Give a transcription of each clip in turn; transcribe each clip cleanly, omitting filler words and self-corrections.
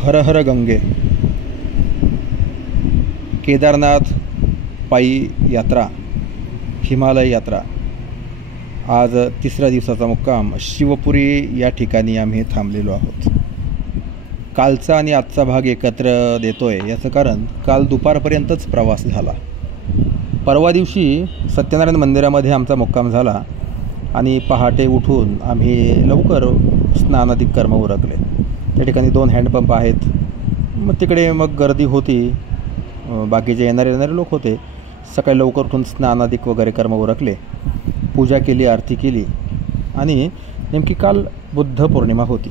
हर हर गंगे केदारनाथ पायी यात्रा, हिमालय यात्रा। आज तिसऱ्या दिवसाचा मुक्काम शिवपुरी या ठिकाणी आम्ही थांबलेलो आहोत। कालचा आणि आजचा भाग एकत्र देतोय याचं कारण काल दुपारपर्यंतच प्रवास झाला। परवा दिवशी सत्यनारायण मंदिरामध्ये आमचा मुक्काम झाला आणि पहाटे उठून आम्ही लवकर स्नानादिक कर्म उरकले। त्या ठिकाणी 2 हँडपंप आहेत। मग तिकडे गर्दी होती, बाकीचे येणारे लोक होते। सकाळी लवकर उठून स्नानादिक वगैरे कर्म उरकले, पूजा केली, आरती केली आणि नेमकी काल बुद्ध पौर्णिमा होती।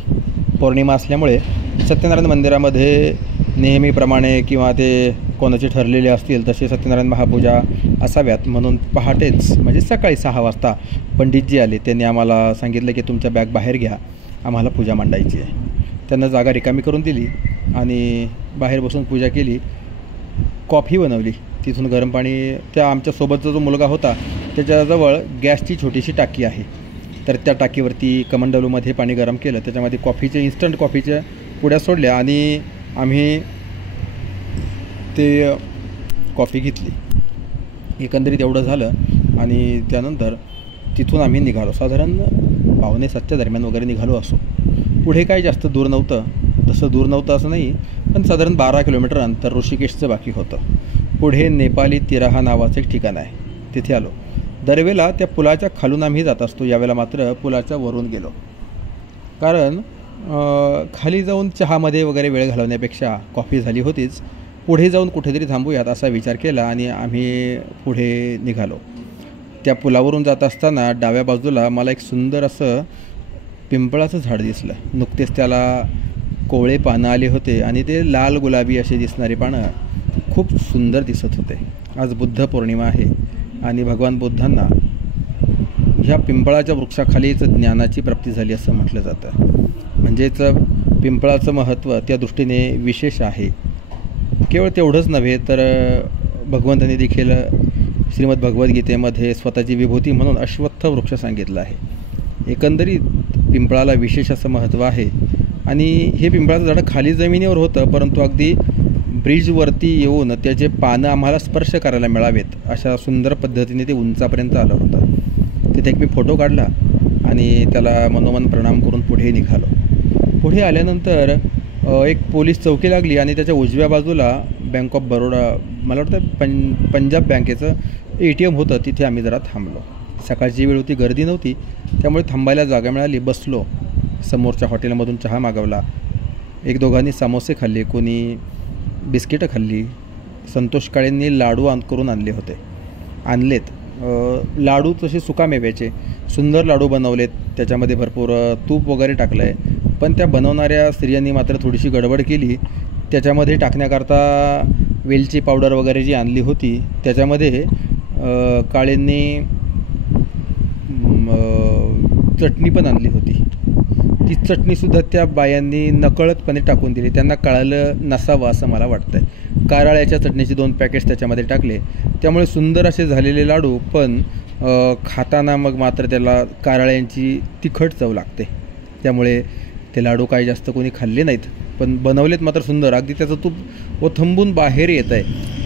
पौर्णिमा असल्यामुळे सत्यनारायण मंदिरामध्ये नेहमीप्रमाणे किंवा ते कोणाचे ठरलेले असतील तसे सत्यनारायण महापूजा असाव्यात म्हणून पहाटेच म्हणजे सकाळी 6 वाजता पंडितजी आले। त्यांनी आम्हाला सांगितलं की तुमच्या बॅग बाहेर घ्या, आम्हाला पूजा मांडायची आहे। त्यांना जागा रिकामी करून दिली आणि बाहेर बसून पूजा केली, कॉफी बनवली। तिथून गरम पाणी, त्या आमच्यासोबतचा जो मुलगा होता त्याच्याजवळ गॅसची छोटीशी टाकी आहे, तर त्या टाकीवरती कमंडलूमध्ये पाणी गरम केलं, त्याच्यामध्ये कॉफीचे इन्स्टंट कॉफीच्या पुड्या सोडल्या आणि आम्ही ते कॉफी घेतली। एकंदरीत एवढं झालं आणि त्यानंतर तिथून आम्ही निघालो। साधारण 6:45 दरम्यान वगैरे निघालो असो। पुढे काही जास्त दूर नव्हतं, तसं दूर नव्हतं असं नाही, पण साधारण 12 किलोमीटर अंतर ऋषिकेशचं बाकी होतं। पुढे नेपाली तिराहा नावाचं एक ठिकाण आहे, तिथे आलो। दरवेळेला त्या पुलाच्या खालून आम्ही जात असतो, यावेळेला मात्र पुलाच्या वरून गेलो, कारण खाली जाऊन चहामध्ये वगैरे वेळ घालवण्यापेक्षा कॉफी झाली होतीच, पुढे जाऊन कुठेतरी थांबूयात असा विचार केला आणि आम्ही पुढे निघालो। त्या पुलावरून जात असताना डाव्या बाजूला मला एक सुंदर असं पिंपळाचं झाड दिसलं। नुकतेच त्याला कोवळे पानं आले होते आणि ते लाल गुलाबी असे दिसणारे पानं खूप सुंदर दिसत होते। आज बुद्ध पौर्णिमा आहे आणि भगवान बुद्धांना ह्या पिंपळाच्या वृक्षाखालीच ज्ञानाची प्राप्ती झाली असं म्हटलं जातं। म्हणजेच पिंपळाचं महत्त्व त्या दृष्टीने विशेष आहे। केवळ तेवढंच नव्हे तर भगवंतांनी देखील श्रीमद भगवद्गीतेमध्ये स्वतःची विभूती म्हणून अश्वत्थ वृक्ष सांगितलं आहे। एकंदरीत पिंपळाला विशेष असं महत्त्व आहे आणि हे पिंपळाचं झाड खाली जमिनीवर होतं, परंतु अगदी ब्रिजवरती येऊन त्याचे पानं आम्हाला स्पर्श करायला मिळावेत अशा सुंदर पद्धतीने ते उंचापर्यंत आलं होतं। तिथे एक मी फोटो काढला आणि त्याला मनोमन प्रणाम करून पुढे निघालो। पुढे आल्यानंतर एक पोलीस चौकी लागली आणि त्याच्या उजव्या बाजूला बँक ऑफ बरोडा, मला वाटतं पंजाब बँकेचं ATM होतं, तिथे आम्ही जरा थांबलो। सकाळची वेळ होती, गर्दी नव्हती, त्यामुळे थांबायला जागा मिळाली। बसलो, समोरच्या हॉटेलमधून चहा मागवला, 1-2घांनी समोसे खाल्ले, कोणी बिस्किटं खाल्ली। संतोष काळेंनी लाडू करून आणलेत। लाडू तसे सुकामेव्याचे सुंदर लाडू बनवलेत, त्याच्यामध्ये भरपूर तूप वगैरे टाकलं आहे, पण त्या बनवणाऱ्या स्त्रियांनी मात्र थोडीशी गडबड केली। त्याच्यामध्ये टाकण्याकरता वेलची पावडर वगैरे जी आणली होती त्याच्यामध्ये काळेंनी चटणी पण आणली होती, ती चटणीसुद्धा त्या बायांनी नकळतपणे टाकून दिली। त्यांना कळालं नसावं असं मला वाटतंय। कारळ्याच्या चटणीचे 2 पॅकेट्स त्याच्यामध्ये टाकले, त्यामुळे सुंदर असे झालेले लाडू, पण खाताना मग मात्र त्याला कारळ्यांची तिखट चव लागते, त्यामुळे ते लाडू काही जास्त कोणी खाल्ले नाहीत, पण बनवलेत मात्र सुंदर। अगदी त्याचं तूप थंबून बाहेर येत आहे,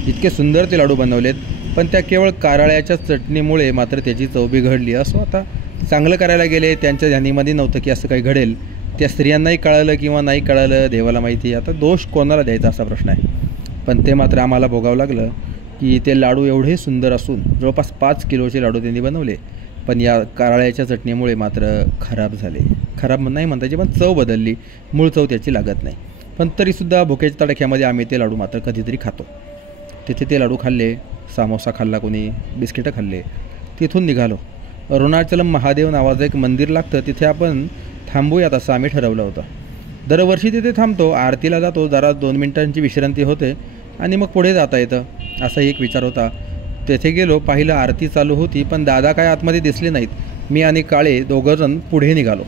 इतके सुंदर ते लाडू बनवलेत, पण त्या केवळ कारळ्याच्या चटणीमुळे मात्र त्याची चव बिघडली। असं आता चांगलं करायला गेले, त्यांच्या ध्यानीमध्ये नव्हतं की असं काही घडेल। त्या स्त्रियांनाही कळालं किंवा नाही कळालं देवाला माहिती, आता दोष कोणाला द्यायचा असा प्रश्न आहे। पण ते मात्र आम्हाला भोगावं लागलं की ते लाडू एवढे सुंदर असून जवळपास 5 किलोचे लाडू त्यांनी बनवले, पण या कारळ्याच्या चटणीमुळे मात्र खराब झाले। खराब नाही म्हणतायचे, पण चव बदलली, मूळ चव त्याची लागत नाही। पण तरीसुद्धा भुकेच्या तडक्यामध्ये आम्ही ते लाडू मात्र कधीतरी खातो। तिथे ते लाडू खाल्ले, समोसा खाल्ला, कोणी बिस्किटं खाल्ले। तिथून निघालो। अरुणाचलम महादेव नावाचं एक मंदिर लागतं, तिथे आपण थांबूयात असं आम्ही ठरवलं होतं। दरवर्षी तिथे थांबतो, आरतीला जातो, जरा 2 मिनिटांची विश्रांती होते आणि मग पुढे जाता येतं असा एक विचार होता। तेथे गेलो, पाहिलं आरती चालू होती, पण दादा काय आतमध्ये दिसले नाहीत। मी आणि काळे 2 जण पुढे निघालो।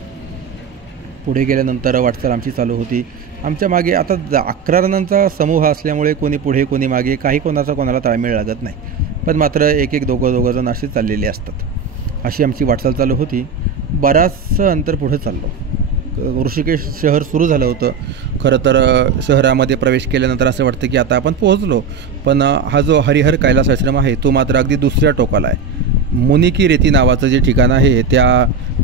पुढे गेल्यानंतर वाटचाल आमची चालू होती। आमच्या मागे आता 11 जणांचा समूह असल्यामुळे कोणी पुढे कोणी मागे, काही कोणाला ताळमेळ लागत नाही, पण मात्र एक 2 जण असे चाललेले असतात। अशी आमची वाटचाल चालू होती। बराचसं अंतर पुढे चाललो, ऋषिकेश शहर सुरू झालं होतं. खरं तर शहरामध्ये प्रवेश केल्यानंतर असं वाटतं की आता आपण पोहोचलो, पण हा जो हरिहर कैलास आश्रम आहे तो मात्र अगदी दुसऱ्या टोकाला आहे. मुनिकी रेती नावाचं जे ठिकाण आहे त्या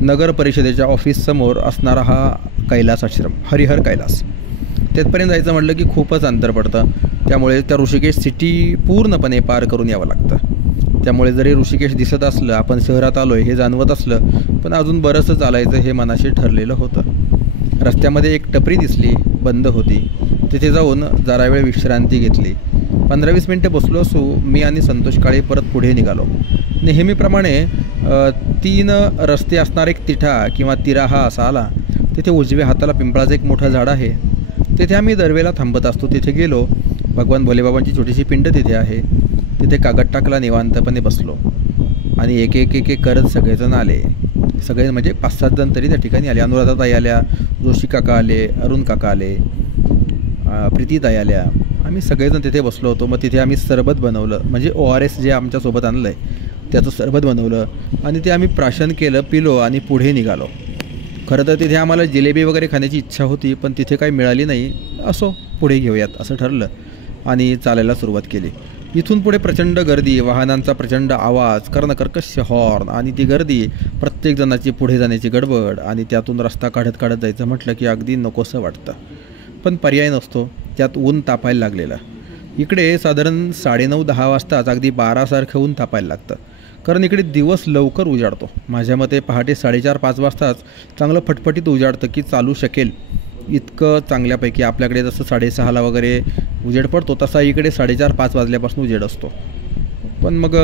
नगर परिषदेच्या ऑफिससमोर असणारा हा कैलास आश्रम, हरिहर कैलास. तिथपर्यंत जायचं म्हटलं की खूपच अंतर पडतं. त्यामुळे त्या ऋषिकेश सिटी पूर्णपणे पार करून यावं लागतं. त्यामुळे जरी ऋषिकेश दिसत असलं, आपण शहरात आलो आहे हे जाणवत असलं, पण अजून बरंचसं चालायचं हे मनाशी ठरलेलं होतं. रस्त्यामध्ये एक टपरी दिसली, बंद होती. तिथे जाऊन जरा वेळ विश्रांती घेतली. 15-20 मिनटं बसलो असो मी आणि संतोष काळे परत पुढे निघालो. नेहमीप्रमाणे 3 रस्ते असणार एक तिठा किंवा तिराहा असा आला. तिथे उजव्या हाताला पिंपळाचं एक मोठं झाड आहे. तिथे आम्ही दरवेळेला थांबत असतो. तिथे गेलो. भगवान भोलेबाबांची छोटीशी पिंड तिथे आहे. तिथे कागद टाकला, निवांतपणे बसलो आणि एक एक एक एक करत सगळेजण आले. सगळे म्हणजे 5-7 जण तरी त्या ठिकाणी आले. अनुराधाताई आल्या, जोशी काका आले, अरुण काका आले, प्रीतीताई आल्या. आम्ही सगळेजण तिथे बसलो होतो. मग तिथे आम्ही सरबत बनवलं, म्हणजे ORS जे आमच्यासोबत आणलं आहे त्याचं सरबत बनवलं आणि ते आम्ही प्राशन केलं, पिलो आणि पुढे निघालो. खरं तर तिथे आम्हाला जिलेबी वगैरे खाण्याची इच्छा होती, पण तिथे काही मिळाली नाही. असो, पुढे घेऊयात असं ठरलं आणि चालायला सुरुवात केली. इथून पुढे प्रचंड गर्दी, वाहनांचा प्रचंड आवाज, कर्णकर्कश हॉर्न आणि ती गर्दी, प्रत्येक जणाची पुढे जाण्याची गडबड आणि त्यातून रस्ता काढत काढत जायचं म्हटलं की अगदी नकोसं वाटतं. पण पर्याय नसतो. त्यात ऊन तापायला लागलेलं. इकडे साधारण 9:30-10 वाजताच अगदी 12 सारखं ऊन तापायला लागतं. कारण इकडे दिवस लवकर उजाडतो. माझ्या मते पहाटे 4:30-5 वाजताच चांगलं फटफटीत उजाडतं की चालू शकेल इतकं चांगल्यापैकी. आपल्याकडे जसं 6:30ला वगैरे उजेड पडतो तसा इकडे 4:30-5 वाजल्यापासून उजेड असतो. पण मग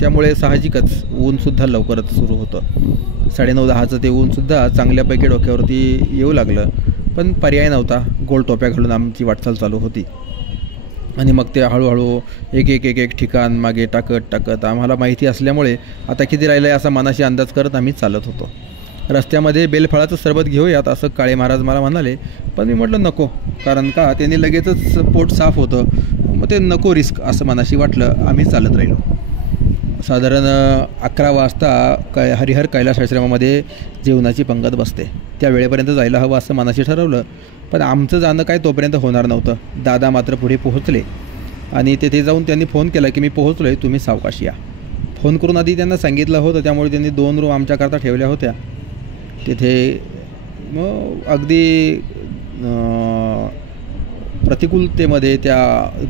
त्यामुळे साहजिकच ऊनसुद्धा लवकरच सुरू होतं. 9:30-10चं ते ऊनसुद्धा चांगल्यापैकी डोक्यावरती येऊ लागलं. पण पर्याय नव्हता. गोल टोप्या घालून आमची वाटचाल चालू होती आणि मग ते हळूहळू एक एक एक एक ठिकाण मागे टाकत आम्हाला माहिती असल्यामुळे आता किती राहिलं आहे असा मनाशी अंदाज करत आम्ही चालत होतो. रस्त्यामध्ये बेलफळाचं सरबत घेऊयात असं काळे महाराज मला म्हणाले, पण मी म्हटलं नको, कारण का त्यांनी लगेचच पोट साफ होतं. मग ते नको रिस्क असं मनाशी वाटलं. आम्ही चालत राहिलो. साधारण 11 वाजता हरिहर कैलास आश्रमामध्ये जेवणाची पंगत बसते. त्या वेळेपर्यंत जायला हवं असं मनाशी ठरवलं, पण आमचं जाणं काय तोपर्यंत होणार नव्हतं. दादा मात्र पुढे पोहोचले आणि तिथे जाऊन त्यांनी फोन केला की मी पोहोचलो आहे, तुम्ही सावकाश या. फोन करून आधी त्यांना सांगितलं होतं, त्यामुळे त्यांनी 2 रूम आमच्याकरता ठेवल्या होत्या. तिथे मग अगदी प्रतिकूलतेमध्ये त्या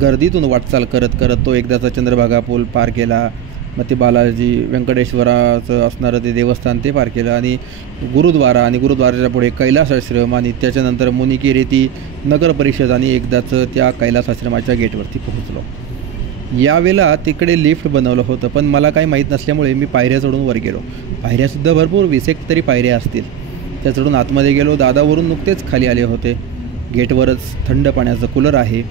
गर्दीतून वाटचाल करत तो एकदाचा चंद्रभागा पूल पार केला. मग ते बालाजी व्यंकटेश्वराचं असणारं ते देवस्थान ते पार केलं आणि गुरुद्वारा, आणि गुरुद्वाराच्या पुढे कैलास आश्रम आणि त्याच्यानंतर मुनिकी रेती नगर परिषद आणि एकदाचं त्या कैलास आश्रमाच्या गेटवरती पोहोचलो. यावेळेला तिकडे लिफ्ट बनवलं होतं, पण मला काही माहीत नसल्यामुळे मी पायऱ्या चढून वर गेलो. पायऱ्यासुद्धा भरपूर 20 तरी पायऱ्या असतील. त्या चढून आतमध्ये गेलो. दादावरून नुकतेच खाली आले होते. गेटवरच थंड पाण्याचं कूलर आहे.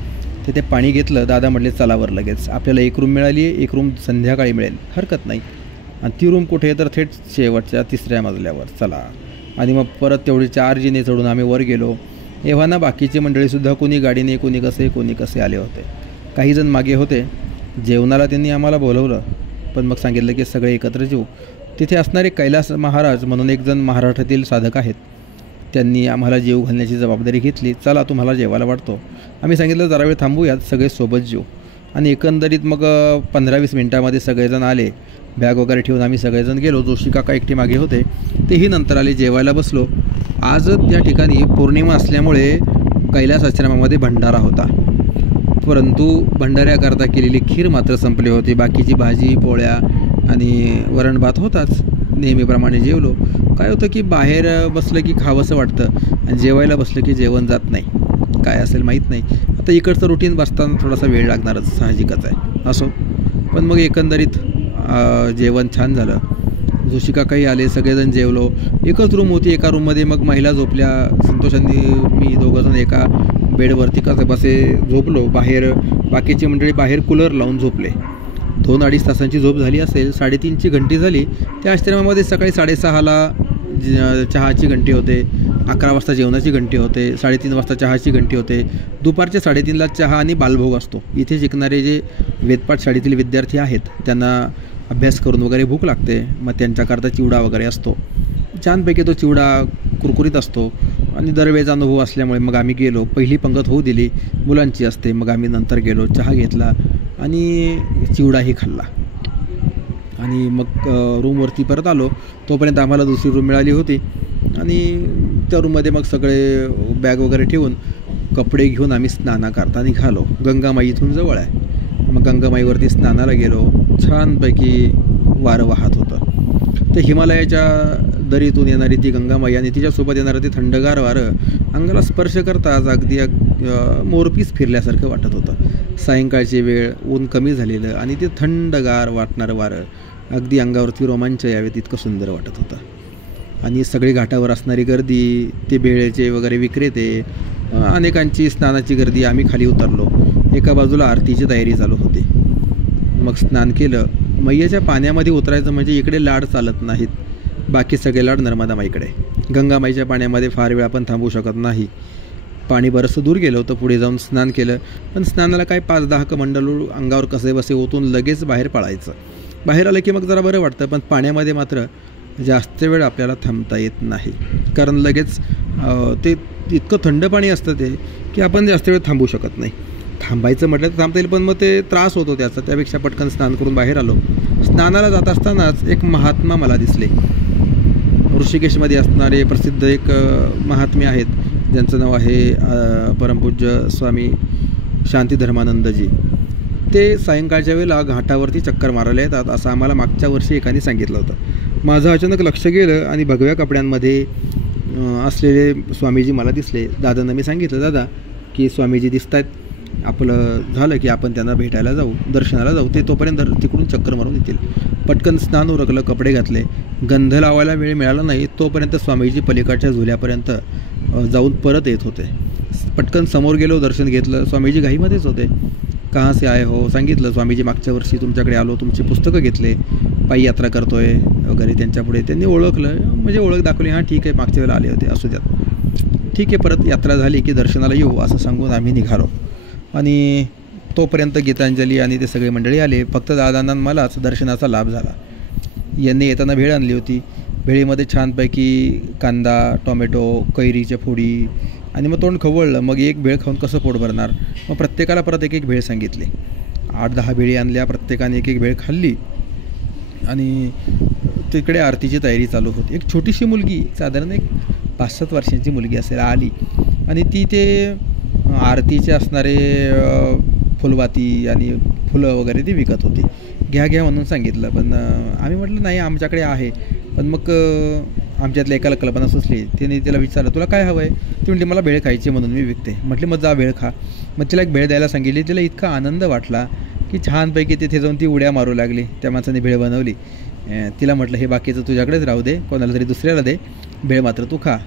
तिथे पाणी घेतलं. दादा म्हटले चलावर लगेच, आपल्याला 1 रूम मिळाली आहे, 1 रूम संध्याकाळी मिळेल, हरकत नाही. आणि ती रूम कुठे तर थेट शेवटच्या 3ऱ्या मजल्यावर, चला. आणि मग परत तेवढी 4 जिने चढून आम्ही वर गेलो. एव्हाना बाकीची मंडळीसुद्धा कोणी गाडीने, कोणी कसे आले होते. काही जण मागे होते. जेवणाला त्यांनी आम्हाला बोलवलं, पण मग सांगितलं की सगळे एकत्र जेवू. तिथे असणारे कैलास महाराज म्हणून एक जण महाराष्ट्रातील साधक आहेत, त्यांनी आम्हाला जेव घालण्याची जबाबदारी घेतली. चला तुम्हाला जेवायला वाटतो. आम्ही सांगितलं जरा वेळ थांबूयात, सगळे सोबत जेवू. आणि एकंदरीत मग 15-20 मिनटामध्ये सगळेजण आले. बॅग वगैरे ठेवून आम्ही सगळेजण गेलो. जोशी काका एकटे मागे होते, तेही नंतर आले. जेवायला बसलो. आज त्या ठिकाणी पौर्णिमा असल्यामुळे कैलास आश्रमामध्ये भंडारा होता, परंतु भंडाऱ्याकरता केलेली खीर मात्र संपली होती. बाकीची भाजी पोळ्या आणि वरण भात होताच. नेहमीप्रमाणे जेवलो. काय होतं की बाहेर बसलं की खावंसं वाटतं आणि जेवायला बसलं की जेवण जात नाही. काय असेल माहीत नाही. आता इकडचं रुटीन बसताना थोडासा वेळ लागणारच, साहजिकच आहे. असो, पण मग एकंदरीत जेवण छान झालं. जोशी काकाही आले, सगळेजण जेवलो. एकच रूम होती. एका रूममध्ये मग महिला झोपल्या. संतोषांनी मी दोघंजण एका बेडवरती बसे झोपलो. बाहेर बाकीची मंडळी बाहेर कूलर लावून झोपले. 2-2.5 तासांची झोप झाली असेल. 3:30ची घंटी झाली. त्या आश्रमामध्ये सकाळी 6:30ला चहाची घंटी होते. 11 वाजता जेवणाची घंटी होते. 3:30 वाजता चहाची घंटी होते. दुपारच्या 3:30ला चहा आणि बालभोग असतो. इथे शिकणारे जे वेदपाठ शाळेतील विद्यार्थी आहेत त्यांना अभ्यास करून वगैरे भूक लागते, मग त्यांच्याकरता चिवडा वगैरे असतो. छानपैकी तो चिवडा कुरकुरीत असतो आणि दरवेळचा अनुभव असल्यामुळे मग आम्ही गेलो. पहिली पंगत होऊ दिली, मुलांची असते. मग आम्ही नंतर गेलो, चहा घेतला आणि चिवडाही खाल्ला आणि मग रूमवरती परत आलो. तोपर्यंत आम्हाला दुसरी रूम मिळाली होती आणि त्या रूममध्ये मग सगळे बॅग वगैरे ठेवून कपडे घेऊन आम्ही स्नानाकरता निघालो. गंगामाई इथून जवळ आहे. मग गंगामाईवरती स्नानाला गेलो. छानपैकी वारं वाहत होतं. तर हिमालयाच्या दरीतून येणारी ती गंगामाई आणि तिच्यासोबत येणारं ते थंडगार वारं अंगाला स्पर्श करताच अगदी मोरपीस फिरल्यासारखं वाटत होतं. सायंकाळची वेळ, ऊन कमी झालेलं आणि ते थंडगार वाटणारं वारं अगदी अंगावरती रोमांच यावेत इतकं सुंदर वाटत होतं. आणि सगळी घाटावर असणारी गर्दी, ते भेळेचे वगैरे विक्रेते, अनेकांची स्नानाची गर्दी. आम्ही खाली उतरलो. एका बाजूला आरतीची तयारी चालू होती. मग स्नान केलं. मैयाच्या पाण्यामध्ये उतरायचं म्हणजे इकडे लाड चालत नाहीत. बाकी सगळे लाड नर्मदा माईकडे. गंगामाईच्या पाण्यामध्ये फार वेळ आपण थांबू शकत नाही. पाणी बरंचसं दूर गेलं होतं. पुढे जाऊन स्नान केलं. पण स्नानाला काय 5-10 कमंडलू अंगावर कसे बसे ओतून लगेच बाहेर पळायचं. बाहेर आलं की मग जरा बरं वाटतं, पण पाण्यामध्ये मात्र जास्त वेळ आपल्याला थांबता येत नाही. कारण लगेच ते इतकं थंड पाणी असतं ते की आपण जास्त वेळ थांबू शकत नाही. थांबायचं म्हटलं तर थांबता येईल, पण मग ते त्रास होतो त्याचा. त्यापेक्षा पटकन स्नान करून बाहेर आलो. स्नानाला जात असतानाच एक महात्मा मला दिसले. ऋषिकेशमध्ये असणारे प्रसिद्ध एक महात्मे आहेत, ज्यांचं नाव आहे परमपूज्य स्वामी शांतीधर्मानंदजी. ते सायंकाळच्या वेळेला घाटावरती चक्कर मारायला येतात असं आम्हाला मागच्या वर्षी एकाने सांगितलं होतं. माझं अचानक लक्ष गेलं आणि भगव्या कपड्यांमध्ये असलेले स्वामीजी मला दिसले. दादांना मी सांगितलं, दादा की स्वामीजी दिसत आहेत, आपलं झालं की आपण त्यांना भेटायला जाऊ, दर्शनाला जाऊ. ते तोपर्यंत तिकडून चक्कर मारून येतील. पटकन स्नान उरकलं, कपडे घातले. गंध लावायला वेळ मिळाला नाही तोपर्यंत स्वामीजी पलीकडच्या झुल्यापर्यंत जाऊन परत येत होते. पटकन समोर गेलो, दर्शन घेतलं. स्वामीजी घाईमध्येच होते. कहाँ से आए हो सांगितलं. स्वामीजी मागच्या वर्षी तुमच्याकडे आलो, तुमची पुस्तकं घेतले, पायी यात्रा करतोय वगैरे. त्यांच्यापुढे त्यांनी ओळखलं, म्हणजे ओळख दाखवली. हां ठीक आहे, मागच्या वेळेला आले होते, असू द्यात, ठीक आहे, परत यात्रा झाली की दर्शनाला येऊ असं सांगून आम्ही निघालो. आणि तोपर्यंत गीतांजली आणि ते सगळे मंडळी आले. फक्त दादांना मलाच दर्शनाचा लाभ झाला. यांनी येताना भेळ आणली होती. भेळीमध्ये छानपैकी कांदा, टोमॅटो, कैरीच्या फोडी आणि मग तोंड खवळलं. मग एक भेळ खाऊन कसं पोट भरणार. मग प्रत्येकाला परत एक भेळ सांगितली. 8-10 भेळी आणल्या. प्रत्येकाने एक भेळ खाल्ली आणि तिकडे आरतीची तयारी चालू होती. एक छोटीशी मुलगी, साधारण एक 5-7 वर्षांची मुलगी असेल, आली आणि ती ते आरतीचे असणारे फुलवाती आणि फुलं वगैरे ती विकत होती. घ्या घ्या म्हणून सांगितलं, पण आम्ही म्हटलं नाही आमच्याकडे आहे. पण मग आमच्यातल्या एकाला कल्पना सुचली. तिने तिला विचारलं, तुला काय हवं आहे. ती म्हणते मला भेळ खायची म्हणून मी विकते. म्हटले मग जा भेळ खा. मग तिला एक भेळ द्यायला सांगितली. तिला इतका आनंद वाटला की छानपैकी तिथे जाऊन ती उड्या मारू लागली. त्या माणसाने भेळ बनवली. तिला म्हटलं हे बाकीचं तुझ्याकडेच राहू दे, कोणाला तरी दुसऱ्याला दे, भेळ मात्र तू खा.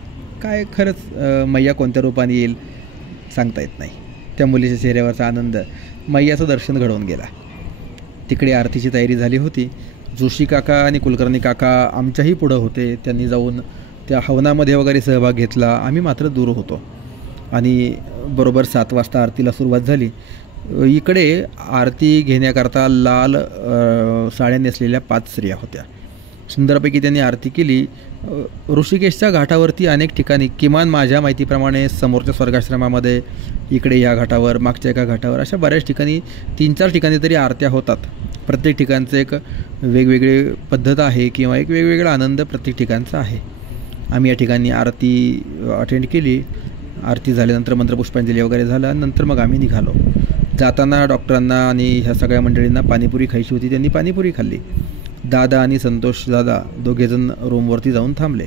काय खरंच मैया कोणत्या रूपाने येईल सांगता येत नाही. त्या मुलीच्या चेहऱ्यावरचा आनंद, मैयाचं दर्शन घडवून गेला. तिकडे आरतीची तयारी झाली होती. जोशी काका आणि कुलकर्णी काका आमच्याही पुढं होते. त्यांनी जाऊन त्या हवनामध्ये वगैरे सहभाग घेतला. आम्ही मात्र दूर होतो. आणि बरोबर 7 वाजता आरतीला सुरुवात झाली. इकडे आरती घेण्याकरता लाल साड्या नेसलेल्या 5 स्त्रिया होत्या. सुंदरपैकी त्यांनी आरती केली. ऋषिकेशच्या घाटावरती अनेक ठिकाणी, किमान माझ्या माहितीप्रमाणे समोरच्या स्वर्गाश्रमामध्ये, इकडे या घाटावर, मागच्या एका घाटावर, अशा बऱ्याच ठिकाणी 3-4 ठिकाणी तरी आरत्या होतात. प्रत्येक ठिकाणचं एक वेगवेगळी पद्धत आहे किंवा एक वेगवेगळा आनंद प्रत्येक ठिकाणचा आहे. आम्ही या ठिकाणी आरती अटेंड केली. आरती झाल्यानंतर मंत्रपुष्पांजली वगैरे झालं. नंतर मग आम्ही निघालो. जाताना डॉक्टरांना आणि ह्या सगळ्या मंडळींना पाणीपुरी खायची होती. त्यांनी पाणीपुरी खाल्ली. दादा आणि संतोष दादा दोघेजण रूमवरती जाऊन थांबले.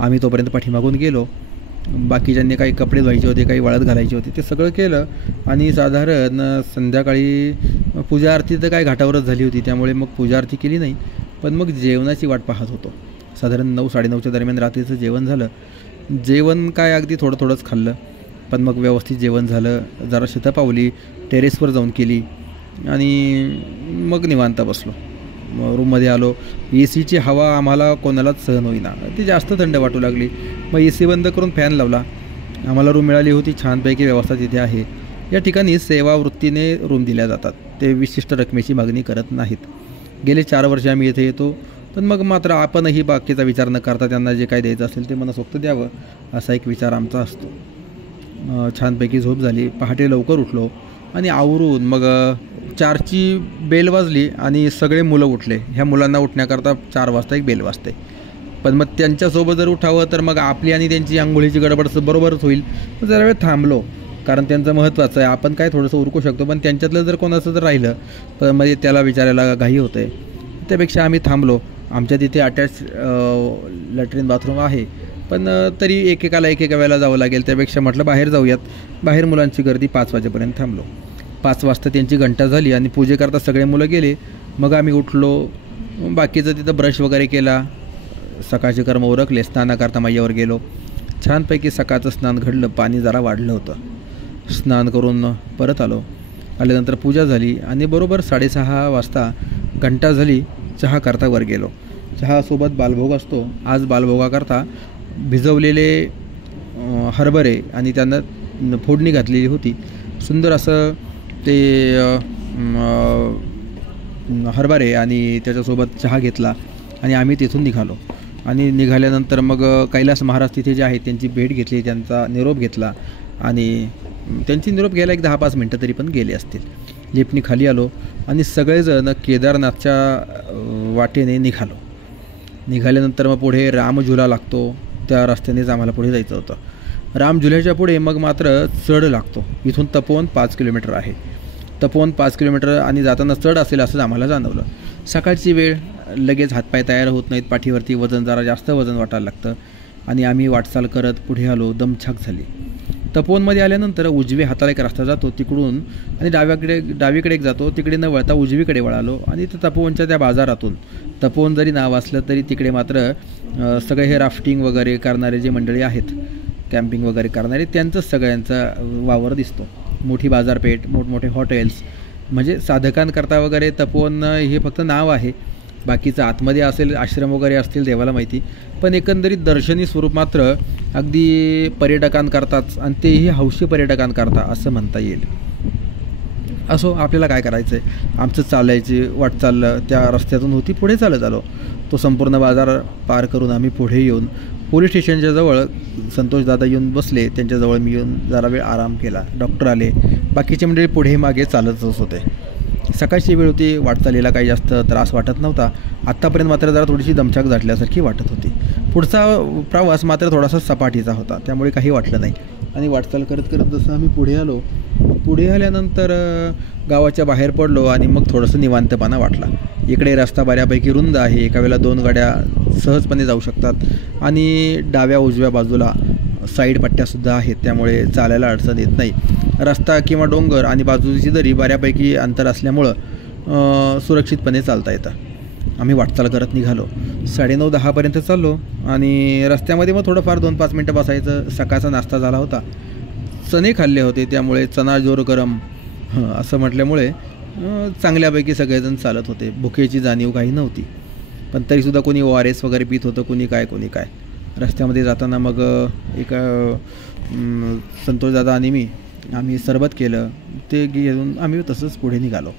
आम्ही तोपर्यंत पाठीमागून गेलो. बाकीच्यांनी काही कपडे धुवायचे होते, काही वाळत घालायचे होते, ते सगळं केलं. आणि साधारण संध्याकाळी पूजा आरती तर काय घाटावरच झाली होती, त्यामुळे मग पूजा आरती केली नाही. पण मग जेवणाची वाट पाहत होतो. साधारण 9-9:30च्या दरम्यान रात्रीचं जेवण झालं. जेवण काय अगदी थोडंच खाल्लं, पण मग व्यवस्थित जेवण झालं. जरा शतपावली टेरेसवर जाऊन केली आणि मग निवांत बसलो. रूममध्ये आलो. AC ची हवा आम्हाला कोणालाच सहन होईना, ती जास्त थंड वाटू लागली. मग AC बंद करून फॅन लावला. आम्हाला रूम मिळाली होती. छानपैकी व्यवस्था तिथे आहे. या ठिकाणी सेवावृत्तीने रूम दिल्या जातात. ते विशिष्ट रकमेची मागणी करत नाहीत. गेले 4 वर्ष आम्ही इथे येतो. पण मग मात्र आपणही बाकीचा विचार न करता त्यांना जे काही द्यायचं असेल ते मनसोक्त द्यावं असा एक विचार आमचा असतो. छानपैकी झोप झाली. पहाटे लवकर उठलो आणि आवरून मग 4ची बेल वाजली आणि सगळे मुलं उठले. ह्या मुलांना उठण्याकरता 4 वाजता एक बेल वाजते. पण मग त्यांच्यासोबत जर उठावं तर मग आपली आणि त्यांची अंघोळीची गडबड बरोबरच होईल. जरा वेळ थांबलो, कारण त्यांचं महत्त्वाचं आहे. आपण काय थोडंसं उरकू शकतो, पण त्यांच्यातलं जर कोणाचं जर राहिलं तर म्हणजे त्याला विचारायला घाई होते. त्यापेक्षा आम्ही थांबलो. आमच्या तिथे अटॅच लॅट्रिन बाथरूम आहे, पण तरी एकेका वेळेला जावं लागेल. त्यापेक्षा म्हटलं बाहेर जाऊयात. बाहेर मुलांची गर्दी 5 वाजेपर्यंत थांबलो. 5 वाजता त्यांची घंटा झाली आणि पूजेकरता सगळे मुलं गेले. मग आम्ही उठलो. बाकीचं तिथं ब्रश वगैरे केला. सकाळचे कर्म उरकले. स्नानाकरता मैयावर गेलो. छानपैकी सकाळचं स्नान घडलं. पाणी जरा वाढलं होतं. स्नान करून परत आल्यानंतर पूजा झाली आणि बरोबर 6:30 वाजता घंटा झाली. चहा करता वर गेलो. चहासोबत बालभोग असतो. आज बालभोगाकरता भिजवलेले हरभरे आणि त्यांना फोडणी घातलेली होती. सुंदर असं ते हरभरे आणि त्याच्यासोबत चहा घेतला आणि आम्ही तिथून निघालो. आणि निघाल्यानंतर मग कैलास महाराज तिथे जे आहेत त्यांची भेट घेतली, त्यांचा निरोप घेतला आणि त्यांची निरोप घ्यायला एक 10-5 मिनटं तरी पण गेले असतील. लिफ्टनी खाली आलो आणि सगळेजण केदारनाथच्या वाटेने निघाल्यानंतर मग पुढे रामझुला लागतो. त्या रस्त्यानेच आम्हाला पुढे जायचं होतं. रामझुल्याच्या पुढे मग मात्र चढ लागतो. इथून तपोवन 5 किलोमीटर आहे. तपोवन 5 किलोमीटर आणि जाताना चढ असेल असंच आम्हाला जाणवलं. सकाळची वेळ, लगेच हातपाय तयार होत नाहीत. पाठीवरती वजन, जरा जास्त वजन वाटायला लागतं आणि आम्ही वाटचाल करत पुढे आलो. दमछाक झाली. तपोवनमध्ये आल्यानंतर उजव्या हाताला एक रस्ता जातो तिकडून आणि डावीकडे एक जातो. तिकडे न वळता उजवीकडे वळालो आणि तपोवनच्या त्या बाजारातून, तपोवन जरी नाव असलं तरी तिकडे मात्र सगळे हे राफ्टिंग वगैरे करणारे जे मंडळी आहेत, कॅम्पिंग वगैरे करणारे, त्यांचंच सगळ्यांचा वावर दिसतो. मोठी बाजारपेठ, मोठमोठे हॉटेल्स, म्हणजे साधकांकरता वगैरे तपोवन हे फक्त नाव आहे. बाकीचं आतमध्ये असेल, आश्रम वगैरे असतील, देवाला माहिती. पण एकंदरीत दर्शनी स्वरूप मात्र अगदी पर्यटकांकरताच, आणि तेही हौशी पर्यटकांकरता असं म्हणता येईल. असो, आपल्याला काय करायचं आहे. आमचं चालायची वाटचाल त्या रस्त्यातून होती. पुढे चालत आलो. तो संपूर्ण बाजार पार करून आम्ही पुढे येऊन पोलीस स्टेशनच्या जवळ संतोषदादा येऊन बसले. त्यांच्याजवळ मी येऊन जरा वेळ आराम केला. डॉक्टर आले. बाकीचे मंडळी पुढे मागे चालतच होते. सकाळची वेळ होती. वाटचालीला काही जास्त त्रास वाटत नव्हता. आत्तापर्यंत मात्र जरा थोडीशी दमछाक झाल्यासारखी वाटत होती. पुढचा प्रवास मात्र थोडासा सपाटीचा होता, त्यामुळे काही वाटलं नाही. आणि वाटचाल करत करत जसं आम्ही पुढे आल्यानंतर गावाच्या बाहेर पडलो आणि मग थोडंसं निवांतपणा वाटला. इकडे रस्ता बऱ्यापैकी रुंद आहे. एका वेळेला 2 गाड्या सहजपणे जाऊ शकतात आणि डाव्या उजव्या बाजूला साईड पट्ट्यासुद्धा आहेत, त्यामुळे चालायला अडचण येत नाही. रस्ता किंवा डोंगर आणि बाजूची दरी बऱ्यापैकी अंतर असल्यामुळं सुरक्षितपणे चालता येतं. आम्ही वाटचाल करत निघालो. 9:30-10पर्यंत चाललो आणि रस्त्यामध्ये मग थोडंफार 2-5 मिनटं बसायचं. सकाळचा नाश्ता झाला होता. चणे खाल्ले होते, त्यामुळे चना जोर गरम असं म्हटल्यामुळे चांगल्यापैकी सगळेजण चालत होते. भुकेची जाणीव काही नव्हती, पण तरीसुद्धा कोणी ORS वगैरे पित होतं, कोणी काय. रस्त्यामध्ये जाताना मग एक संतोषदादा आणि आम्ही सरबत केलं. ते घेऊन आम्ही तसंच पुढे निघालो.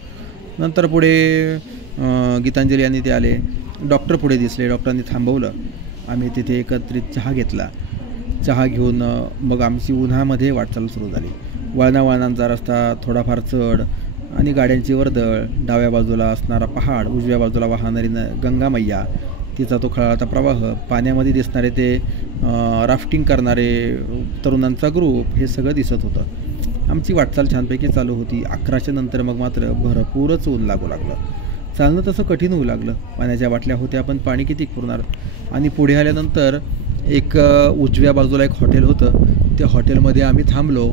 नंतर पुढे गीतांजली आणि ते आले. डॉक्टर पुढे दिसले. डॉक्टरांनी थांबवलं. आम्ही तिथे एकत्रित चहा घेतला. चहा घेऊन मग आमची उन्हामध्ये वाटचाल सुरू झाली. वळणावळणांचा रस्ता, थोडाफार चढ आणि गाड्यांची वर्दळ. डाव्या बाजूला असणारा पहाड, उजव्या बाजूला वाहणारी गंगा मैया, तिचा तो खळाळता प्रवाह, पाण्यामध्ये दिसणारे ते राफ्टिंग करणारे तरुणांचा ग्रुप, हे सगळं दिसत होतं. आमची वाटचाल छानपैकी चालू होती. 11च्या नंतर मग मात्र भरपूरच ऊन लागू लागलं. चालणं तसं कठीण होऊ लागलं. पाण्याच्या बाटल्या होत्या, पण पाणी किती पुरणार. आणि पुढे आल्यानंतर एक उजव्या बाजूला एक हॉटेल होतं. त्या हॉटेलमध्ये आम्ही थांबलो.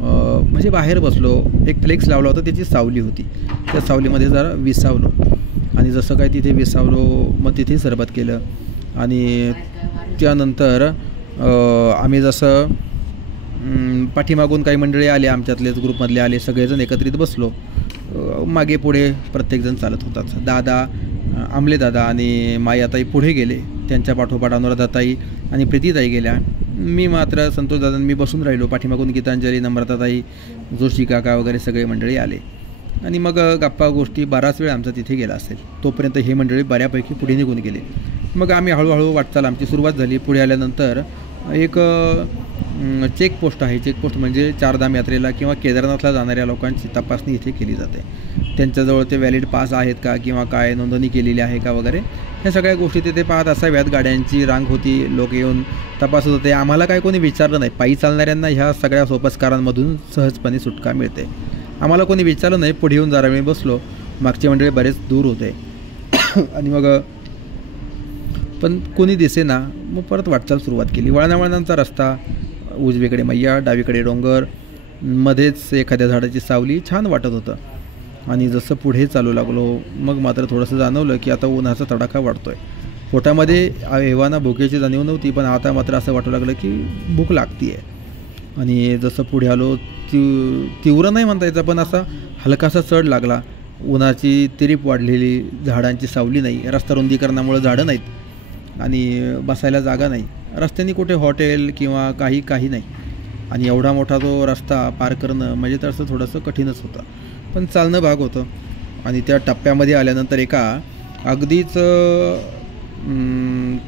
म्हणजे बाहेर बसलो. एक फ्लेक्स लावला होता, त्याची सावली होती. त्या सावलीमध्ये जरा विसावलो आणि जसं काय तिथे विसावलो, मग तिथे सरबत केलं. आणि त्यानंतर आम्ही जसं पाठीमागून काही मंडळी आले, आमच्यातलेच ग्रुपमधले आले, सगळेजण एकत्रित बसलो. मागे पुढे प्रत्येकजण चालत होताच. दादा, आमलेदादा आणि मायाताई पुढे गेले. त्यांच्या पाठोपाठ अनुराधाताई आणि प्रीतीताई गेल्या. मी मात्र संतोषदादा मी बसून राहिलो. पाठीमागून गीतांजली, नम्रताताई, जोशी काका वगैरे सगळे मंडळी आले. आणि मग गप्पा गोष्टी बराच वेळ आमचा तिथे गेला असेल. तोपर्यंत ही मंडळी बऱ्यापैकी पुढे निघून गेली. मग आम्ही हळूहळू वाटचाल आमची सुरुवात झाली. पुढे आल्यानंतर एक चेकपोस्ट आहे. चेकपोस्ट म्हणजे चारधाम यात्रेला किंवा केदारनाथला जाणाऱ्या लोकांची तपासणी इथे केली जाते. त्यांच्याजवळ ते व्हॅलिड पास आहेत का किंवा काय नोंदणी केलेली आहे का वगैरे ह्या सगळ्या गोष्टी तिथे पाहत असाव्यात. गाड्यांची रांग होती, लोक येऊन तपासत होते. आम्हाला काय कोणी विचारलं नाही. पायी चालणाऱ्यांना ह्या सगळ्या सोपस्कारांमधून सहजपणे सुटका मिळते. आम्हाला कोणी विचारलं नाही. पुढे येऊन जरा वेळ बसलो. मागचे मंडळी बरेच दूर होते आणि मग पण कोणी दिसेना. मग परत वाटचाल सुरुवात केली. वळणावळणांचा रस्ता, उजवीकडे मैया, डावीकडे डोंगर, मध्येच एखाद्या झाडाची सावली, छान वाटत होतं. आणि जसं पुढे चालू लागलो मग मात्र थोडंसं जाणवलं की आता उन्हाचा तडाखा वाढतोय. पोटामध्ये एव्हाना भुकेची जाणीव नव्हती, पण आता मात्र असं वाटू लागलं की भूक लागती आहे. आणि जसं पुढे आलो तीव्र नाही म्हणता यायचं, पण असा हलकासा चढ लागला. उन्हाची तिरीप वाढलेली, झाडांची सावली नाही, रस्ता रुंदीकरणामुळे झाडं नाहीत आणि बसायला जागा नाही. रस्त्याने कुठे हॉटेल किंवा काही नाही. आणि एवढा मोठा तो रस्ता पार करणं म्हणजे तसं थोडंसं कठीणच होतं, पण चालणं भाग होतं. आणि त्या टप्प्यामध्ये आल्यानंतर एका अगदीच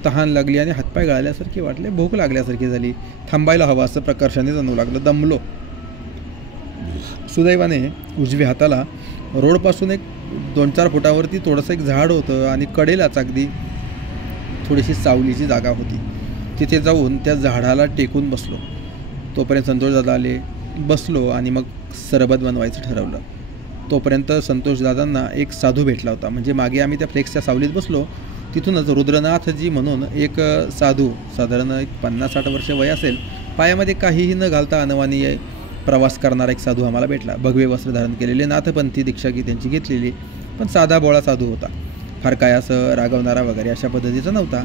तहान लागली आणि हातपाय गळाल्यासारखे वाटले, भूक लागल्यासारखी झाली. थांबायला हवं असं प्रकर्षाने जाणवू लागलं. दमलो. सुदैवाने उजव्या हाताला रोडपासून एक 2-4 फुटावरती थोडंसं एक झाड होतं आणि कडेलाच अगदी थोडीशी सावलीची जागा होती. तिथे जाऊन त्या झाडाला टेकून बसलो. तोपर्यंत संतोषदादा आले. बसलो आणि मग सरबत बनवायचं ठरवलं. तोपर्यंत संतोषदादांना एक साधू भेटला होता. म्हणजे मागे आम्ही त्या फ्लेक्सच्या सावलीत बसलो, तिथूनच रुद्रनाथजी म्हणून एक साधू, साधारण 50-60 वर्ष वय असेल, पायामध्ये काहीही न घालता अनवाणी प्रवास करणारा एक साधू आम्हाला भेटला. भगवे वस्त्र धारण केलेले, नाथपंथी दीक्षा की त्यांची घेतलेली, पण साधा बोळा साधू होता. फार काय असं रागवणारा वगैरे अशा पद्धतीचा नव्हता.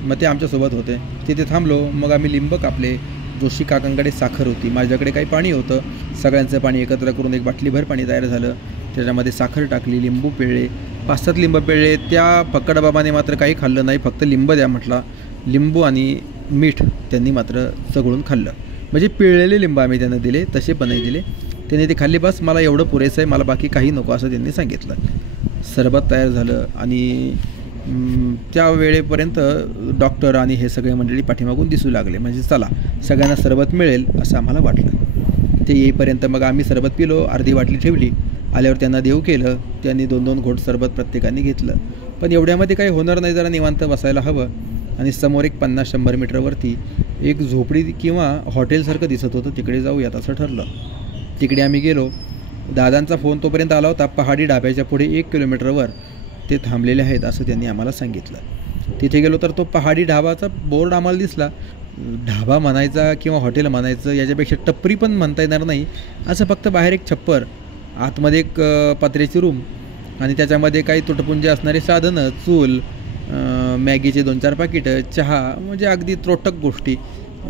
मग ते आमच्यासोबत होते. तिथे थांबलो. मग आम्ही लिंब कापले. जोशी काकांकडे साखर होती, माझ्याकडे काही पाणी होतं. सगळ्यांचं पाणी एकत्र करून एक बाटलीभर पाणी तयार झालं. त्याच्यामध्ये साखर टाकली, लिंबू पिळले, 5-7 लिंब पिळले. त्या फक्कडबाबाने मात्र काही खाल्लं नाही, फक्त लिंब द्या म्हटला. लिंबू आणि मीठ त्यांनी मात्र चघळून खाल्लं. म्हणजे पिळलेले लिंब आम्ही त्यांना दिले, तसे पणही दिले. त्यांनी ते खाल्ले. बस मला एवढं पुरेसं आहे, मला बाकी काही नको असं त्यांनी सांगितलं. सरबत तयार झालं आणि त्या वेळेपर्यंत डॉक्टर आणि हे सगळे मंडळी पाठीमागून दिसू लागले. म्हणजे चला सगळ्यांना सरबत मिळेल असं आम्हाला वाटलं. ते येईपर्यंत मग आम्ही सरबत पिलो, अर्धी बाटली ठेवली. आल्यावर त्यांना देव केलं. त्यांनी 2-2 घोट सरबत प्रत्येकाने घेतलं. पण एवढ्यामध्ये काही होणार नाही, जरा निवांत बसायला हवं. आणि समोर एक 50-100 मीटरवरती एक झोपडी किंवा हॉटेलसारखं दिसत होतं, तिकडे जाऊयात असं ठरलं. तिकडे आम्ही गेलो. दादांचा फोन तोपर्यंत आला होता. पहाडी ढाब्याच्या पुढे 1 किलोमीटरवर ते थांबलेले आहेत असं त्यांनी आम्हाला सांगितलं. तिथे गेलो तर तो पहाडी ढाबाचा बोर्ड आम्हाला दिसला. ढाबा म्हणायचा किंवा हॉटेल म्हणायचं याच्यापेक्षा टपरी पण म्हणता येणार नाही. असं फक्त बाहेर एक छप्पर, आतमध्ये एक पत्र्याची रूम आणि त्याच्यामध्ये काही तुटपुंजे असणारे साधनं, चूल, मॅगीचे 2-4 पाकिटं, चहा, म्हणजे अगदी त्रोटक गोष्टी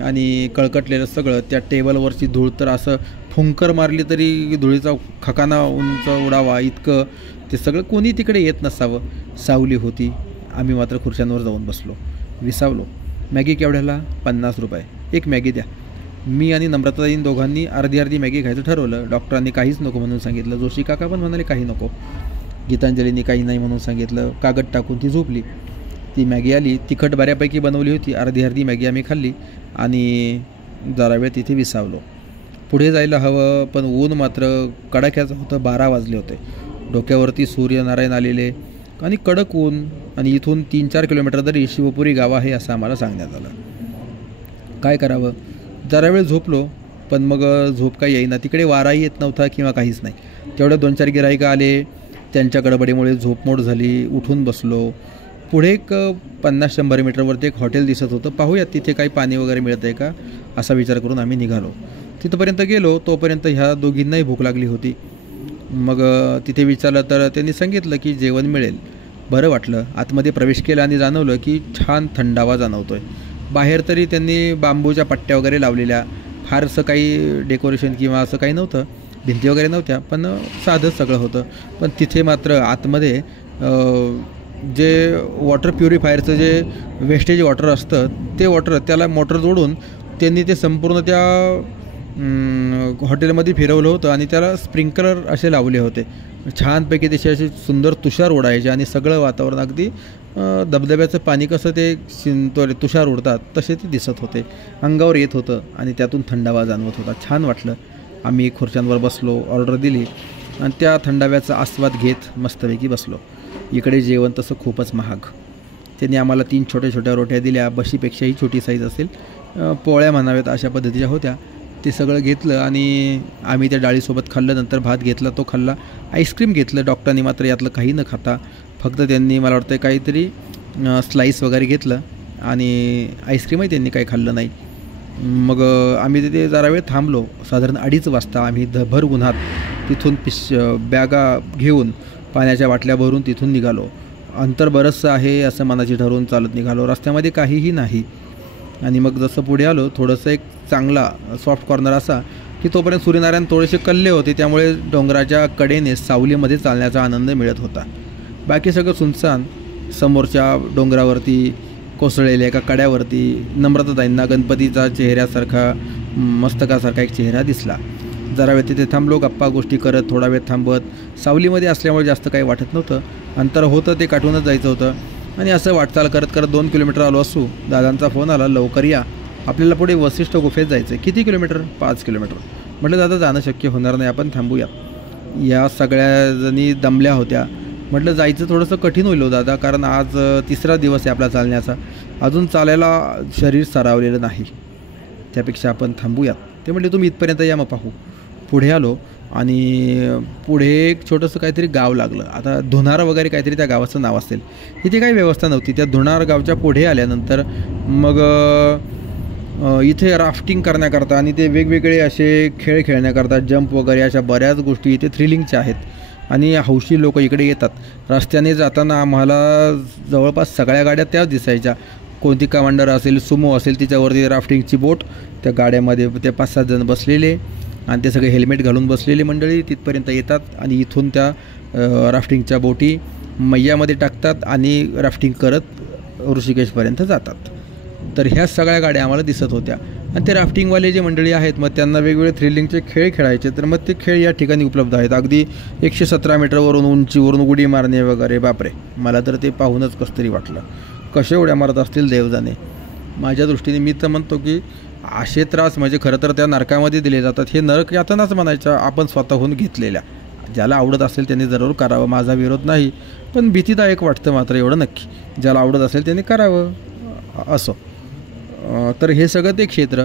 आणि कळकटलेलं सगळं. त्या टेबलवरची धूळ तर असं फुंकर मारली तरी धुळीचा खकाना उंच उडावा इतकं ते सगळं. कोणी तिकडे येत नसावं. सावली होती. आम्ही मात्र खुर्च्यांवर जाऊन बसलो, विसावलो. मॅगी केवढ्याला? 50 रुपये. एक मॅगी द्या. मी आणि नम्रताताईंनी दोघांनी अर्धी मॅगी खायचं ठरवलं. डॉक्टरांनी काहीच नको म्हणून सांगितलं. जोशी काका पण म्हणाले काही नको. गीतांजलींनी काही नाही म्हणून सांगितलं. कागद टाकून ती झोपली. ती मॅगी आली. तिखट बऱ्यापैकी बनवली होती. अर्धी मॅगी आम्ही खाल्ली आणि जरा वेळ तिथे विसावलो. पुढे जायला हवं, पण ऊन मात्र कडाक्याचं होतं. 12 वाजले होते. डोक्यावरती सूर्यनारायण आलेले आणि कडक ऊन. आणि इथून 3-4 किलोमीटर तरी शिवपुरी गाव आहे असं आम्हाला सांगण्यात आलं. काय करावं? जरा वेळ झोपलो, पण मग झोप काही येईना. तिकडे वाराही येत नव्हता किंवा काहीच नाही. तेवढ्या 2-4 गिऱ्हाईकं आले. त्यांच्या गडबडीमुळे झोपमोड झाली. उठून बसलो. पुढे एक 50-100 मीटरवरती एक हॉटेल दिसत होतं. पाहूयात तिथे काही पाणी वगैरे मिळतं आहे का असा विचार करून आम्ही निघालो. तिथंपर्यंत गेलो. तोपर्यंत ह्या दोघींनाही भूक लागली होती. मग तिथे विचारलं तर त्यांनी सांगितलं की जेवण मिळेल. बरं वाटलं. आतमध्ये प्रवेश केला आणि जाणवलं की छान थंडावा जाणवतो आहे. बाहेर तरी त्यांनी बांबूच्या पट्ट्या वगैरे लावलेल्या. फारसं काही डेकोरेशन किंवा असं काही नव्हतं. भिंती वगैरे नव्हत्या, पण साधंच सगळं होतं. पण तिथे मात्र आतमध्ये जे वॉटर प्युरिफायरचं जे वेस्टेज वॉटर असतं ते वॉटर, त्याला मोटर जोडून त्यांनी ते संपूर्ण त्या हॉटेलमध्ये फिरवलं होतं आणि त्याला स्प्रिंकलर असे लावले होते. छानपैकी त्याचे असे सुंदर तुषार उडायचे आणि सगळं वातावरण अगदी धबधब्याचं पाणी कसं ते तुषार उडतात तसे ते दिसत होते, अंगावर येत होतं आणि त्यातून थंडावा जाणवत होता. छान वाटलं. आम्ही खुर्च्यांवर बसलो, ऑर्डर दिली आणि त्या थंडाव्याचा आस्वाद घेत मस्तपैकी बसलो. इकडे जेवण तसं खूपच महाग. त्यांनी आम्हाला 3 छोट्या छोट्या रोट्या दिल्या, बशीपेक्षाही छोटी साईज असेल, पोळ्या म्हणाव्यात अशा पद्धतीच्या होत्या. ते सगळं घेतलं आणि आम्ही त्या डाळीसोबत खाल्लं. नंतर भात घेतला, तो खाल्ला. आईस्क्रीम घेतलं. डॉक्टरांनी मात्र यातलं काही न खाता फक्त त्यांनी मला वाटतं काहीतरी स्लाईस वगैरे घेतलं आणि आईस्क्रीमही त्यांनी काही खाल्लं नाही. मग आम्ही तिथे जरा वेळ थांबलो. साधारण 2:30 वाजता आम्ही भर उन्हात तिथून बॅगा घेऊन पाण्याच्या बाटल्या भरून तिथून निघालो. अंतर बरंचसं आहे असं मनाची ठरवून चालत निघालो. रस्त्यामध्ये काहीही नाही आणि मग जसं पुढे आलो थोडंसं एक चांगला सॉफ्ट कॉर्नर असा की तोपर्यंत सूर्यनारायण थोडेसे कल्ले होते, त्यामुळे डोंगराच्या कडेने सावलीमध्ये चालण्याचा आनंद मिळत होता. बाकी सगळं सुनसान. समोरच्या डोंगरावरती कोसळलेल्या एका कड्यावरती नम्रताताईंना गणपतीचा चेहऱ्यासारखा मस्तकासारखा एक चेहरा दिसला. जरा वेळ तिथे थांबलो, गप्पा गोष्टी करत थोडा वेळ थांबत. सावलीमध्ये असल्यामुळे जास्त काही वाटत नव्हतं. अंतर होतं ते काटूनच जायचं होतं आणि असं वाटचाल करत करत 2 किलोमीटर आलो असू दादांचा फोन आला, लवकर या, आपल्याला पुढे वसिष्ठ गुफेत जायचं आहे. किती किलोमीटर? 5 किलोमीटर. म्हटलं दादा जाणं शक्य होणार नाही, आपण थांबूया. या सगळ्या जणी दमल्या होत्या. म्हटलं जायचं थोडंसं कठीण होईल हो दादा, कारण आज 3रा दिवस आहे आपला चालण्याचा, अजून चालायला शरीर सरावलेलं नाही, त्यापेक्षा आपण थांबूयात. ते म्हटले तुम्ही इथपर्यंत या मग पाहू. पुढे आलो आणि पुढे एक छोटंसं काहीतरी गाव लागलं. आता धुनार वगैरे काहीतरी त्या गावाचं नाव असेल. इथे काही व्यवस्था नव्हती. त्या धुनार गावच्या पुढे आल्यानंतर मग इथे राफ्टिंग करण्याकरता आणि ते वेगवेगळे असे खेळ खेळण्याकरता जंप वगैरे अशा बऱ्याच गोष्टी इथे थ्रिलिंगच्या आहेत आणि हौशी लोक इकडे येतात. रस्त्याने जाताना आम्हाला जवळपास सगळ्या गाड्या त्याच दिसायच्या. कोणती कमांडर असेल, सुमो असेल, तिच्यावरती राफ्टिंगची बोट, त्या गाड्यामध्ये ते 5-7 जण बसलेले आणि ते सगळे हेल्मेट घालून बसलेली मंडळी तिथपर्यंत येतात आणि इथून त्या राफ्टिंगच्या बोटी मैयामध्ये टाकतात आणि राफ्टिंग करत ऋषिकेशपर्यंत जातात. तर ह्या सगळ्या गाड्या आम्हाला दिसत होत्या आणि ते राफ्टिंगवाले जे मंडळी आहेत मग त्यांना वेगवेगळे थ्रिलिंगचे खेळ खेळायचे. तर मग ते खेळ या ठिकाणी उपलब्ध आहेत. अगदी 117 मीटरवरून उंचीवरून उडी मारणे वगैरे. बापरे, मला तर ते पाहूनच कसं तरी वाटलं. कसे उड्या मारत असतील देवजाने. माझ्या दृष्टीने मी तर म्हणतो की असे त्रास म्हणजे खरं तर त्या नरकामध्ये दिले जातात. हे नरक यातनाच म्हणायच्या आपण स्वतःहून घेतलेल्या. ज्याला आवडत असेल त्यांनी जरूर करावं, माझा विरोध नाही, पण भीतीदायक वाटतं मात्र एवढं नक्की. ज्याला आवडत असेल त्यांनी करावं असं. तर हे सगळं ते क्षेत्र,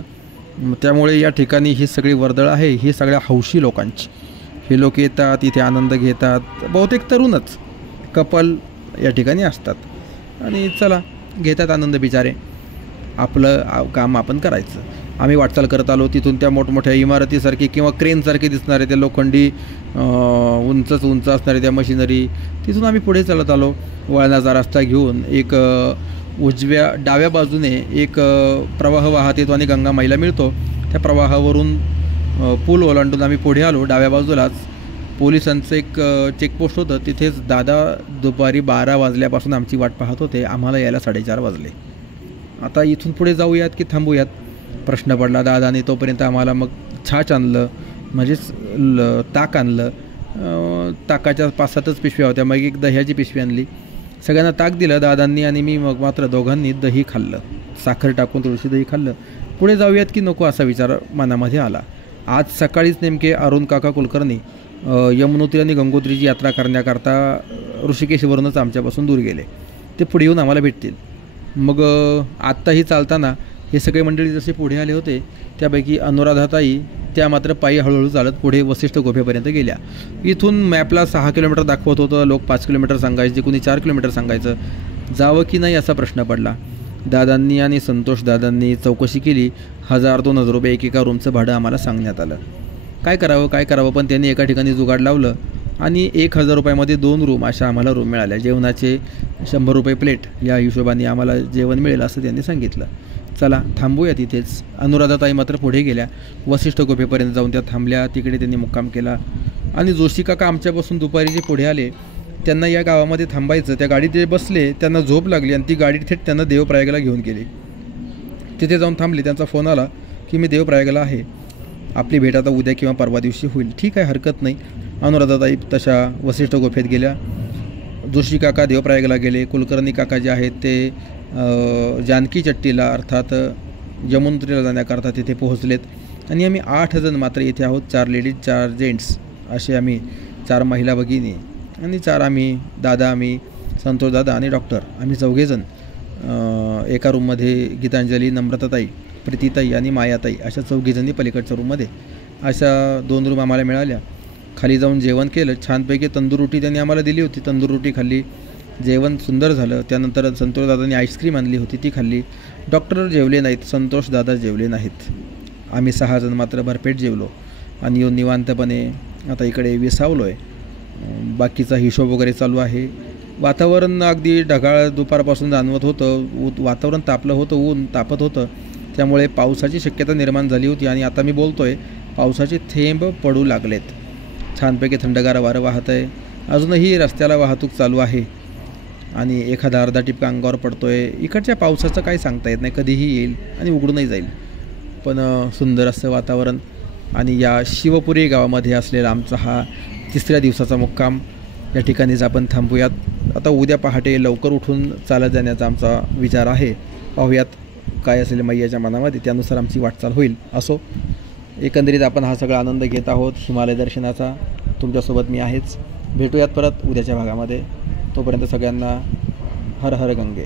त्यामुळे या ठिकाणी ही सगळी वर्दळ आहे ही सगळ्या हौशी लोकांची. हे लोक येतात, इथे आनंद घेतात. बहुतेक तरुणच, कपल या ठिकाणी असतात आणि चला घेतात आनंद बिचारे. आपलं काम आपण करायचं. आम्ही वाटचाल करत आलो. तिथून त्या मोठमोठ्या इमारतीसारखी किंवा क्रेनसारखे दिसणारे त्या लोखंडी उंच असणारे त्या मशिनरी, तिथून आम्ही पुढे चालत आलो. वळणाचा रस्ता घेऊन एक डाव्या बाजूने एक प्रवाह वाहत येतो आणि गंगा माईला मिळतो. त्या प्रवाहावरून पूल ओलांडून आम्ही पुढे आलो. डाव्या बाजूलाच पोलिसांचं एक चेकपोस्ट होतं. तिथेच दादा दुपारी 12 वाजल्यापासून आमची वाट पाहत होते. आम्हाला यायला 4:30 वाजले. आता इथून पुढे जाऊयात की थांबूयात प्रश्न पडला. दादाने तोपर्यंत आम्हाला मग छाछ आणलं, म्हणजेच ताक आणलं. ताकाच्या 5-7च पिशव्या होत्या. मग एक दह्याची पिशवी आणली. सगळ्यांना ताक दिलं दादांनी आणि मी मग मात्र दोघांनी दही खाल्लं. साखर टाकून थोडीशी दही खाल्लं. पुढे जाऊयात की नको असा विचार मनामध्ये आला. आज सकाळीच नेमके अरुण काका कुलकर्णी यमुनोत्री आणि गंगोत्रीची यात्रा करण्याकरता ऋषिकेशवरूनच आमच्यापासून दूर गेले. ते पुढे येऊन आम्हाला भेटतील. मग आत्ताही चालताना हे सगळे मंडळी जसे पुढे आले होते त्यापैकी अनुराधाताई त्या मात्र पायी हळूहळू चालत पुढे वसिष्ठ गुफेपर्यंत गेल्या. इथून मॅपला 6 किलोमीटर दाखवत होतं. लोक 5 किलोमीटर सांगायचे, कुणी 4 किलोमीटर सांगायचं. जावं की नाही असा प्रश्न पडला. दादांनी आणि संतोष दादांनी चौकशी केली. 1000-2000 रुपये एकेका रूमचं भाडं आम्हाला सांगण्यात आलं. काय करावं पण त्यांनी एका ठिकाणी जुगाड लावलं आणि 1000 रुपयामध्ये 2 रूम अशा आम्हाला रूम मिळाल्या. जेवणाचे 100 रुपये प्लेट या हिशोबाने आम्हाला जेवण मिळेल असं त्यांनी सांगितलं. चला थांबूया तिथेच. अनुराधाताई मात्र पुढे गेल्या. वसिष्ठ गुफेपर्यंत जाऊन त्या थांबल्या. तिकडे त्यांनी मुक्काम केला आणि जोशी काका आमच्यापासून दुपारी जे पुढे आले त्यांना या गावामध्ये थांबायचं. त्या गाडीत जे बसले त्यांना झोप लागली आणि ती गाडी थेट त्यांना देवप्रयागला घेऊन गेली. तिथे जाऊन थांबले. त्यांचा फोन आला की मी देवप्रयागला आहे. आपली भेट आता उद्या किंवा परवा दिवशी होईल. ठीक आहे, हरकत नाही. अनुराधाताई तशा वसिष्ठ गुफेत गेल्या. जोशी काका देवप्रयागला गेले. कुलकर्णी काका जे आहेत ते जानकी चट्टीला अर्थात यमुनोत्रीला जाण्याकरता तिथे पोहोचलेत. आणि आम्ही 8 जण मात्र इथे आहोत. 4 लेडीज 4 जेंट्स असे आम्ही 4 महिला भगिनी आणि 4 आम्ही दादा, आम्ही संतोष दादा आणि डॉक्टर, आम्ही 4घे जण एका रूममध्ये. गीतांजली, नम्रताताई, प्रीतीताई आणि मायाताई अशा 4घी जणी पलीकडच्या रूममध्ये. अशा 2 रूम आम्हाला मिळाल्या. खाली जाऊन जेवण केलं. छानपैकी तंदूर रोटी त्यांनी आम्हाला दिली होती. तंदूर रोटी खाल्ली. जेवण सुंदर झालं. त्यानंतर संतोष दादांनी आईस्क्रीम आणली होती, ती खाल्ली. डॉक्टर जेवले नाहीत, संतोष दादा जेवले नाहीत. आम्ही 6 जण मात्र भरपेट जेवलो आणि येऊन निवांतपणे आता इकडे विसावलो आहे. बाकीचा हिशोब वगैरे चालू आहे. वातावरण अगदी ढगाळ दुपारपासून जाणवत होतं. वातावरण तापलं होतं, ऊन तापत होतं. त्यामुळे पावसाची शक्यता निर्माण झाली होती आणि आता मी बोलतो आहे पावसाचे थेंब पडू लागलेत. छानपैकी थंडगार वारं वाहत आहे. अजूनही रस्त्याला वाहतूक चालू आहे आणि एखादा अर्धा टिपका अंगावर पडतो आहे. इकडच्या पावसाचं काही सांगता येत नाही, कधीही येईल आणि उघडूनही जाईल. पण सुंदर असं वातावरण. आणि या शिवपुरी गावामध्ये असलेला आमचा हा 3ऱ्या दिवसाचा मुक्काम या ठिकाणीच आपण थांबूयात. आता उद्या पहाटे लवकर उठून चालत जाण्याचा आमचा विचार आहे. पाहूयात काय असेल मैयाच्या मनामध्ये, त्यानुसार आमची वाटचाल होईल. असो, एकंदरीत आपण हा सगळा आनंद घेत आहोत हिमालय दर्शनाचा. तुमच्यासोबत मी आहेच. भेटूयात परत उद्याच्या भागामध्ये. तोपर्यंत सगळ्यांना हर हर गंगे.